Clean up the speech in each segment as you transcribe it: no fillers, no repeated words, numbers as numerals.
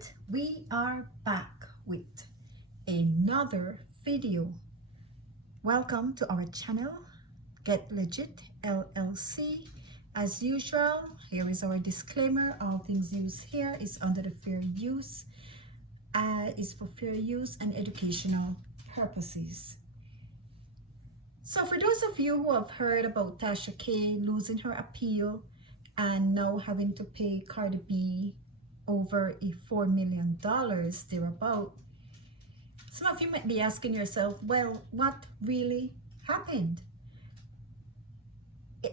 And we are back with another video. Welcome to our channel, Get Legit LLC. As usual, here is our disclaimer. All things used here is under the fair use, is for fair use and educational purposes. So for those of you who have heard about Tasha K losing her appeal and now having to pay Cardi B over $4 million thereabout, some of you might be asking yourself, well, what really happened?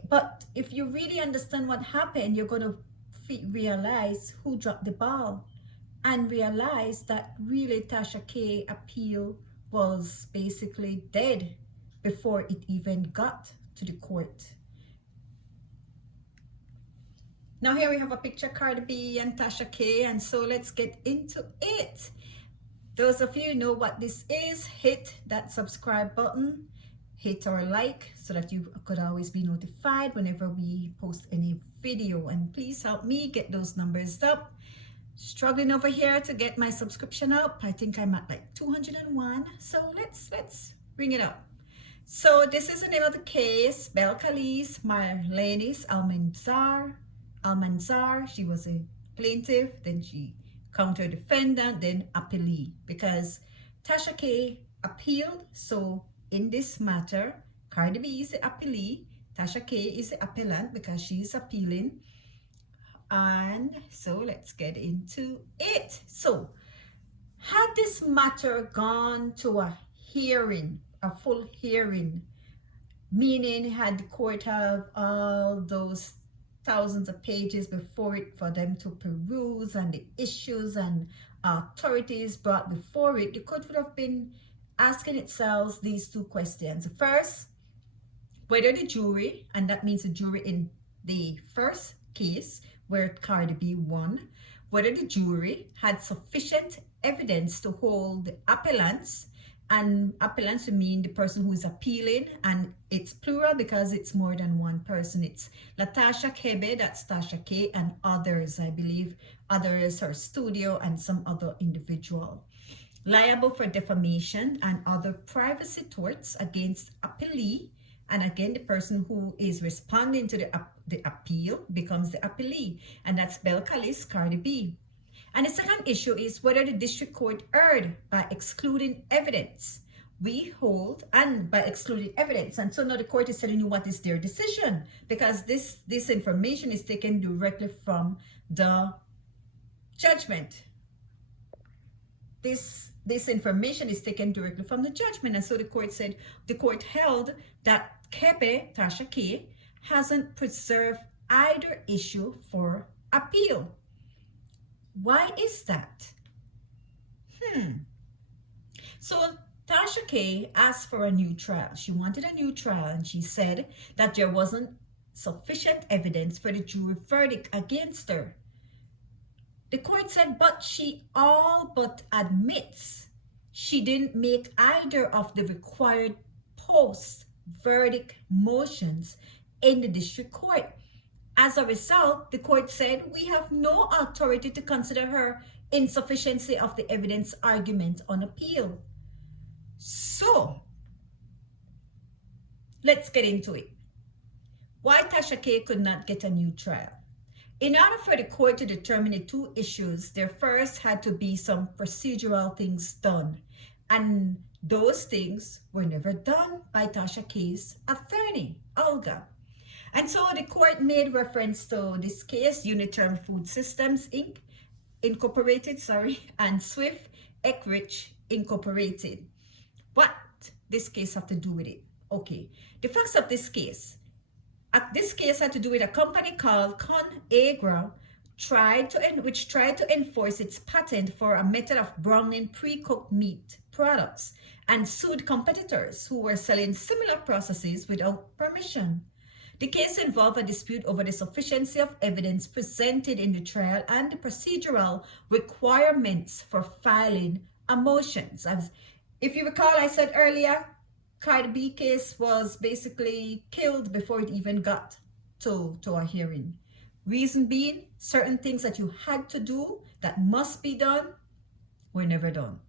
But if you really understand what happened, you're going to realize who dropped the ball and realize that really Tasha K appeal was basically dead before it even got to the court. Now here we have a picture of Cardi B and Tasha K, and so let's get into it. Those of you who know what this is, hit that subscribe button, hit or like so that you could always be notified whenever we post any video, and please help me get those numbers up. Struggling over here to get my subscription up. I think I'm at like 201, so let's bring it up. So this is the name of the case: Belcalis Marlenis Almanzar. She was a plaintiff, then she counter defendant, then appellee, because Tasha K appealed. So in this matter, Cardi B is the appellee, Tasha K is the appellant because she is appealing. And so let's get into it. So had this matter gone to a hearing, a full hearing, meaning had the court have all those thousands of pages before it for them to peruse, and the issues and authorities brought before it, the court would have been asking itself these two questions. First, whether the jury, and that means the jury in the first case where Cardi B won, whether the jury had sufficient evidence to hold the appellants, and appellants would mean the person who is appealing, and it's plural because it's more than one person. It's Latasha Kebe, that's Tasha K, and others, I believe, others, her studio, and some other individual, liable for defamation and other privacy torts against appellee. And again, the person who is responding to the appeal becomes the appellee, and that's Belcalis Cardi B. And the second issue is whether the district court erred by excluding evidence. We hold, and by excluding evidence. And so now the court is telling you what is their decision, because this information is taken directly from the judgment. This information is taken directly from the judgment. And so the court held that Kebe, Tasha K, hasn't preserved either issue for appeal. Why is that? So Tasha K asked for a new trial. She wanted a new trial, and she said that there wasn't sufficient evidence for the jury verdict against her. The court said, but she all but admits she didn't make either of the required post-verdict motions in the district court. As a result, the court said, we have no authority to consider her insufficiency of the evidence argument on appeal. So, let's get into it. Why Tasha K could not get a new trial? In order for the court to determine the two issues, there first had to be some procedural things done. And those things were never done by Tasha K's attorney, Olga. And so the court made reference to this case, Uniterm Food Systems Incorporated, and Swift Eckrich Incorporated. What this case have to do with it? Okay, the facts of this case. This case had to do with a company called ConAgra, which tried to enforce its patent for a method of browning pre-cooked meat products, and sued competitors who were selling similar processes without permission. The case involved a dispute over the sufficiency of evidence presented in the trial and the procedural requirements for filing a motion. If you recall, I said earlier, Cardi B case was basically killed before it even got to a hearing. Reason being, certain things that you had to do that must be done were never done.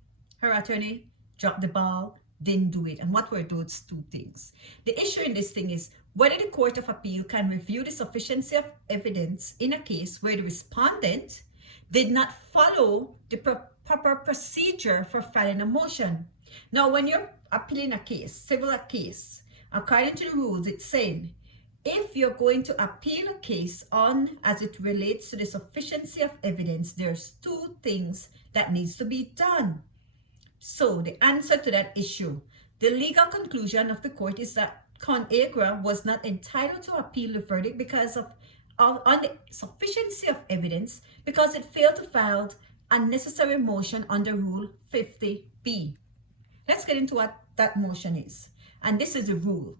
Her attorney dropped the ball, didn't do it. And what were those two things? The issue in this thing is whether the Court of Appeal can review the sufficiency of evidence in a case where the respondent did not follow the proper procedure for filing a motion. Now, when you're appealing a case, civil case, according to the rules, it's saying if you're going to appeal a case on as it relates to the sufficiency of evidence, there's two things that needs to be done. So the answer to that issue, the legal conclusion of the court is that ConAgra was not entitled to appeal the verdict because of on the sufficiency of evidence because it failed to file a necessary motion under Rule 50B. Let's get into what that motion is. And this is the rule.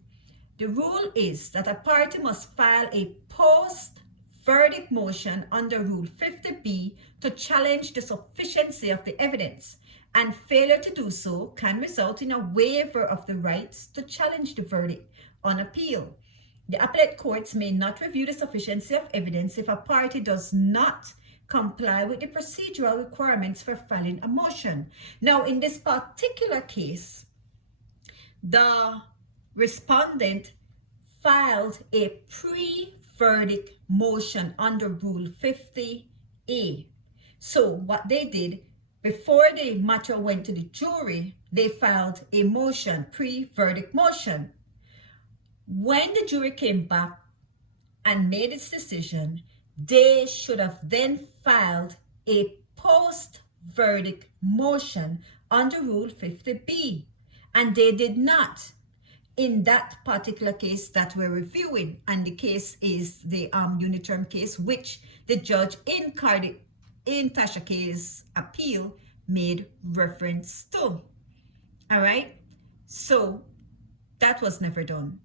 The rule is that a party must file a post-verdict motion under Rule 50B to challenge the sufficiency of the evidence, and failure to do so can result in a waiver of the rights to challenge the verdict on appeal. The appellate courts may not review the sufficiency of evidence if a party does not comply with the procedural requirements for filing a motion. Now, in this particular case, the respondent filed a pre-verdict motion under Rule 50A. So what they did, before the matter went to the jury, they filed a motion, pre-verdict motion. When the jury came back and made its decision, they should have then filed a post-verdict motion under Rule 50B, and they did not in that particular case that we're reviewing. And the case is the Uniterm case, which the judge in Tasha K's appeal made reference to. All right, so that was never done.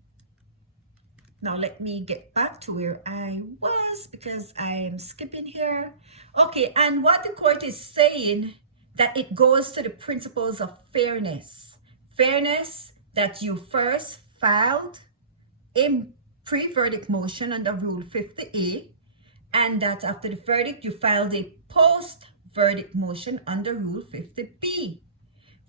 Now let me get back to where I was because I am skipping here. Okay, and what the court is saying, that it goes to the principles of fairness. Fairness, that you first filed a pre-verdict motion under Rule 50A, and that after the verdict you filed a post-verdict motion under Rule 50B.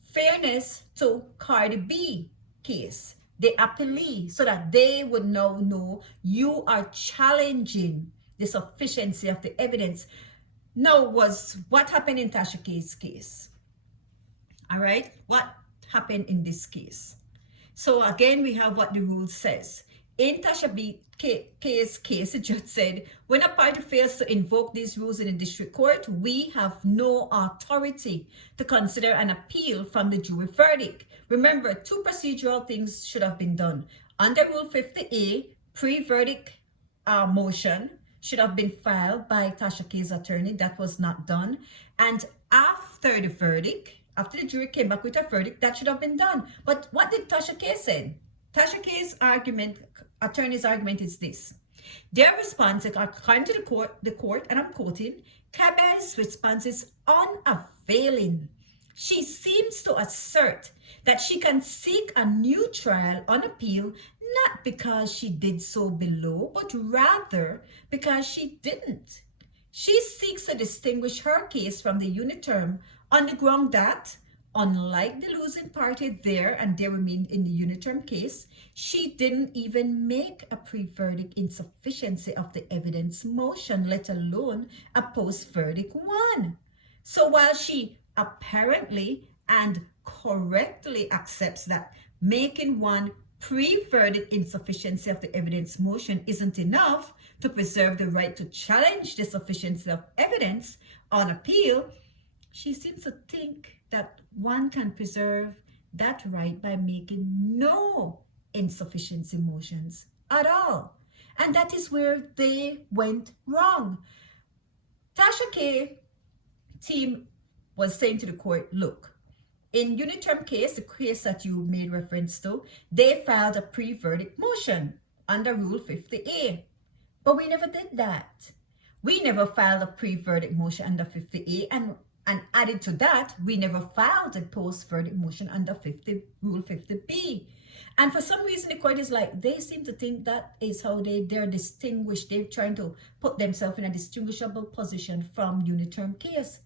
Fairness to Cardi B case, the appellee, so that they would now know you are challenging the sufficiency of the evidence. Now, was what happened in Tasha K's case? All right, what happened in this case? So again, we have what the rule says. In Tasha K's case, the judge said, when a party fails to invoke these rules in the district court, we have no authority to consider an appeal from the jury verdict. Remember, two procedural things should have been done. Under Rule 50A, pre-verdict motion should have been filed by Tasha K's attorney. That was not done. And after the verdict, after the jury came back with a verdict, that should have been done. But what did Tasha K say? Tasha K's argument, attorney's argument is this. Their response, according to the court, and I'm quoting, Cabez's response is unavailing. She seems to assert that she can seek a new trial on appeal, not because she did so below, but rather because she didn't. She seeks to distinguish her case from the Uniterm on the ground that, unlike the losing party there, and they remained in the Uniterm case, she didn't even make a pre-verdict insufficiency of the evidence motion, let alone a post-verdict one. So while she apparently and correctly accepts that making one pre-verdict insufficiency of the evidence motion isn't enough to preserve the right to challenge the sufficiency of evidence on appeal, she seems to think that one can preserve that right by making no insufficiency motions at all. And that is where they went wrong. Tasha K team was saying to the court, look, in Uniterm case, the case that you made reference to, they filed a pre-verdict motion under Rule 50A. But we never did that. We never filed a pre-verdict motion under 50A, and And added to that, we never filed a post-verdict motion under Rule 50B. And for some reason, the court is like, they seem to think that is how they're distinguished. They're trying to put themselves in a distinguishable position from uniterm case.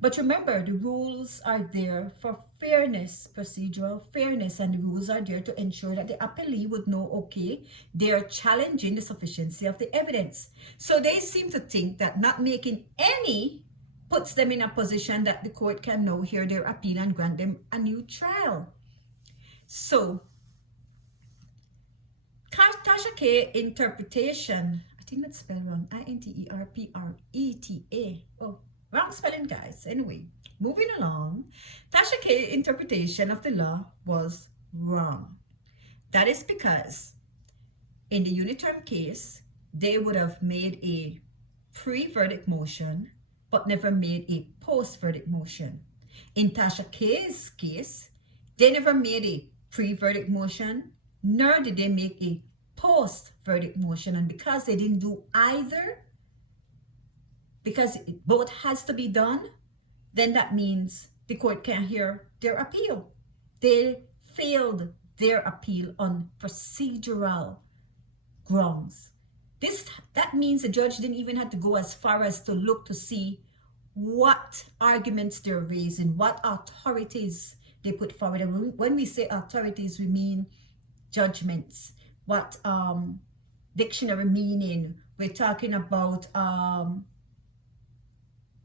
But remember, the rules are there for fairness, procedural fairness, and the rules are there to ensure that the appellee would know, okay, they're challenging the sufficiency of the evidence. So they seem to think that not making any puts them in a position that the court can now hear their appeal and grant them a new trial. So, Tasha K interpretation, I think that's spelled wrong, interpreta. Oh, wrong spelling, guys. Anyway, moving along, Tasha K interpretation of the law was wrong. That is because in the uniterm case, they would have made a pre-verdict motion but never made a post-verdict motion. In Tasha K's case, they never made a pre-verdict motion, nor did they make a post-verdict motion. And because they didn't do either, because both has to be done, then that means the court can't hear their appeal. They failed their appeal on procedural grounds. That means the judge didn't even have to go as far as to look to see what arguments they're raising, what authorities they put forward. And when we say authorities, we mean judgments, what dictionary meaning. We're talking about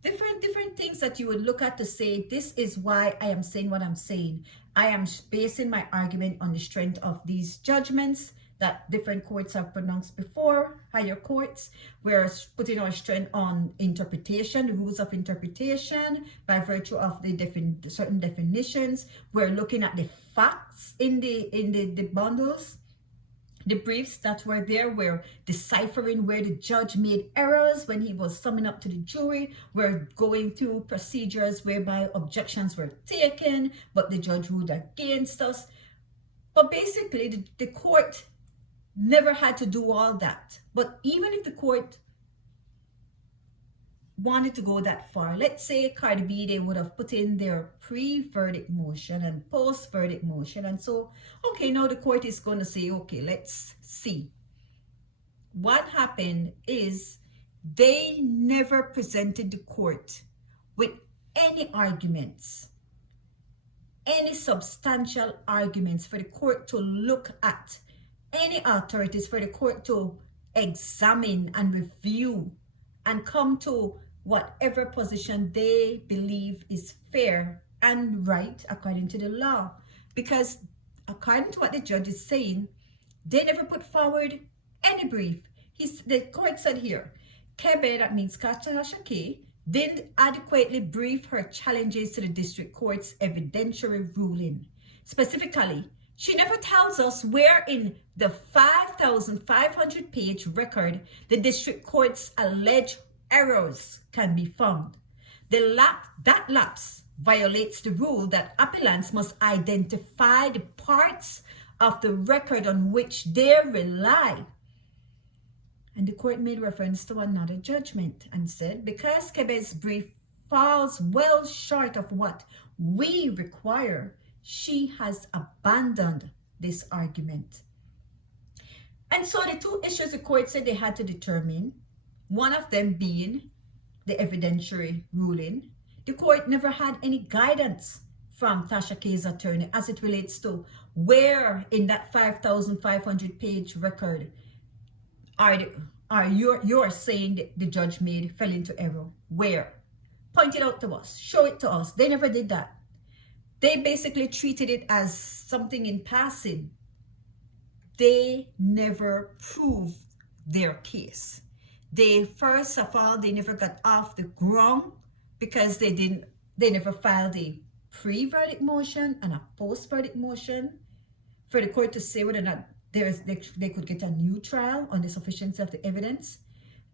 different things that you would look at to say, this is why I am saying what I'm saying. I am basing my argument on the strength of these judgments that different courts have pronounced before, higher courts. We're putting our strength on interpretation, the rules of interpretation, by virtue of the certain definitions. We're looking at the facts in the bundles, the briefs that were there. We're deciphering where the judge made errors when he was summing up to the jury. We're going through procedures whereby objections were taken, but the judge ruled against us. But basically, the court never had to do all that. But even if the court wanted to go that far, let's say Cardi B, they would have put in their pre-verdict motion and post-verdict motion. And so, okay, now the court is going to say, okay, let's see. What happened is they never presented the court with any arguments, any substantial arguments for the court to look at, any authorities for the court to examine and review and come to whatever position they believe is fair and right according to the law. Because according to what the judge is saying, they never put forward any brief. The court said here, Kebe, that means Tasha K, didn't adequately brief her challenges to the district court's evidentiary ruling. Specifically, she never tells us where in the 5,500 page record the district court's alleged errors can be found. That lapse violates the rule that appellants must identify the parts of the record on which they rely. And the court made reference to another judgment and said, because Kebe's brief falls well short of what we require, she has abandoned this argument. And so the two issues the court said they had to determine, one of them being the evidentiary ruling. The court never had any guidance from Tasha K's attorney as it relates to where in that 5,500 page record you're saying that the judge fell into error. Where? Point it out to us. Show it to us. They never did that. They basically treated it as something in passing. They never proved their case. First of all, they never got off the ground because they never filed a pre-verdict motion and a post-verdict motion for the court to say whether or not they could get a new trial on the sufficiency of the evidence.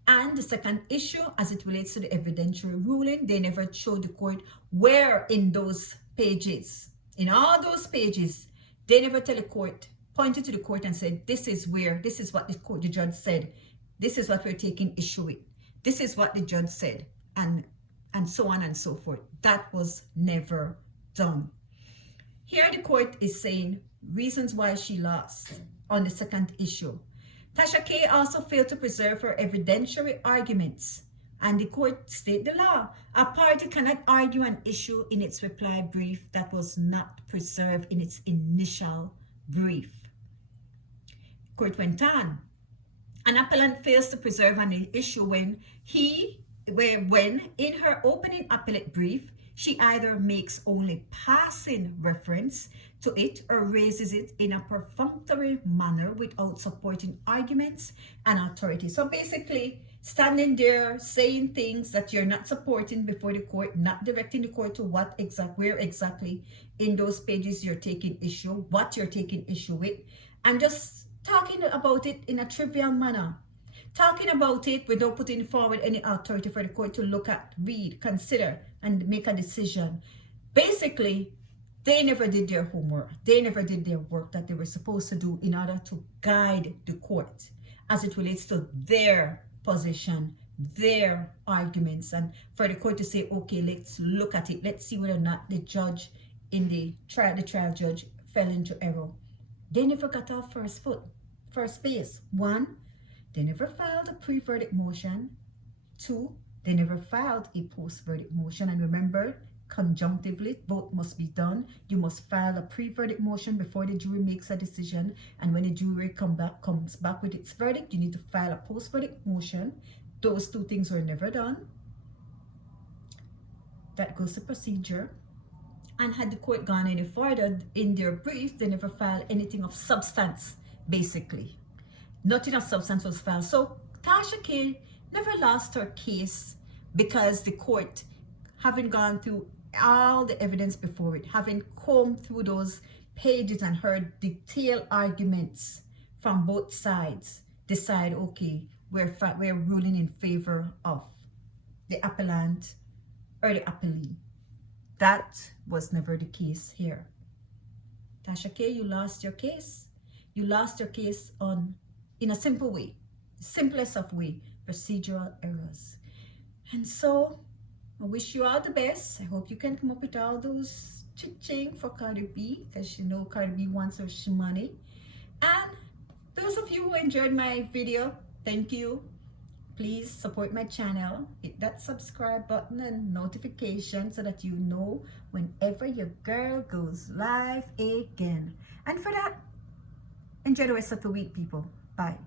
And the second issue, as it relates to the evidentiary ruling, they never showed the court where in those pages, in all those pages, they never tell the court, pointed to the court and said, this is what the judge said. This is what we're taking issue with. This is what the judge said. And and so on and so forth. That was never done. Here the court is saying reasons why she lost on the second issue. Tasha K also failed to preserve her evidentiary arguments, and the court state the law. A party cannot argue an issue in its reply brief that was not preserved in its initial brief. Court went on. An appellant fails to preserve an issue when in her opening appellate brief, she either makes only passing reference to it or raises it in a perfunctory manner without supporting arguments and authority. So basically, standing there saying things that you're not supporting before the court, not directing the court to where exactly in those pages you're taking issue, what you're taking issue with, and just talking about it in a trivial manner. Talking about it without putting forward any authority for the court to look at, read, consider, and make a decision. Basically, they never did their homework. They never did their work that they were supposed to do in order to guide the court as it relates to their position, their arguments, and for the court to say, okay, let's look at it. Let's see whether or not the judge in the trial judge fell into error. They never got off first base. 1, they never filed a pre-verdict motion. 2, they never filed a post-verdict motion. And remember, conjunctively, both must be done. You must file a pre-verdict motion before the jury makes a decision. And when the jury comes back with its verdict, you need to file a post-verdict motion. Those 2 things were never done. That goes to procedure. And had the court gone any further in their brief, they never filed anything of substance, basically. Nothing of substance was filed. So Tasha K never lost her case because the court, having gone through all the evidence before it, having combed through those pages and heard detailed arguments from both sides, decide, okay, we're ruling in favor of the appellant or the appellee. That was never the case here. Tasha K, you lost your case. You lost your case in a simple way, simplest of way, procedural errors. And so I wish you all the best. I hope you can come up with all those ching for Cardi B, because you know Cardi B wants her money. And those of you who enjoyed my video, thank you. Please support my channel. Hit that subscribe button and notification so that you know whenever your girl goes live again. And for that, enjoy the rest of the week, people. Bye.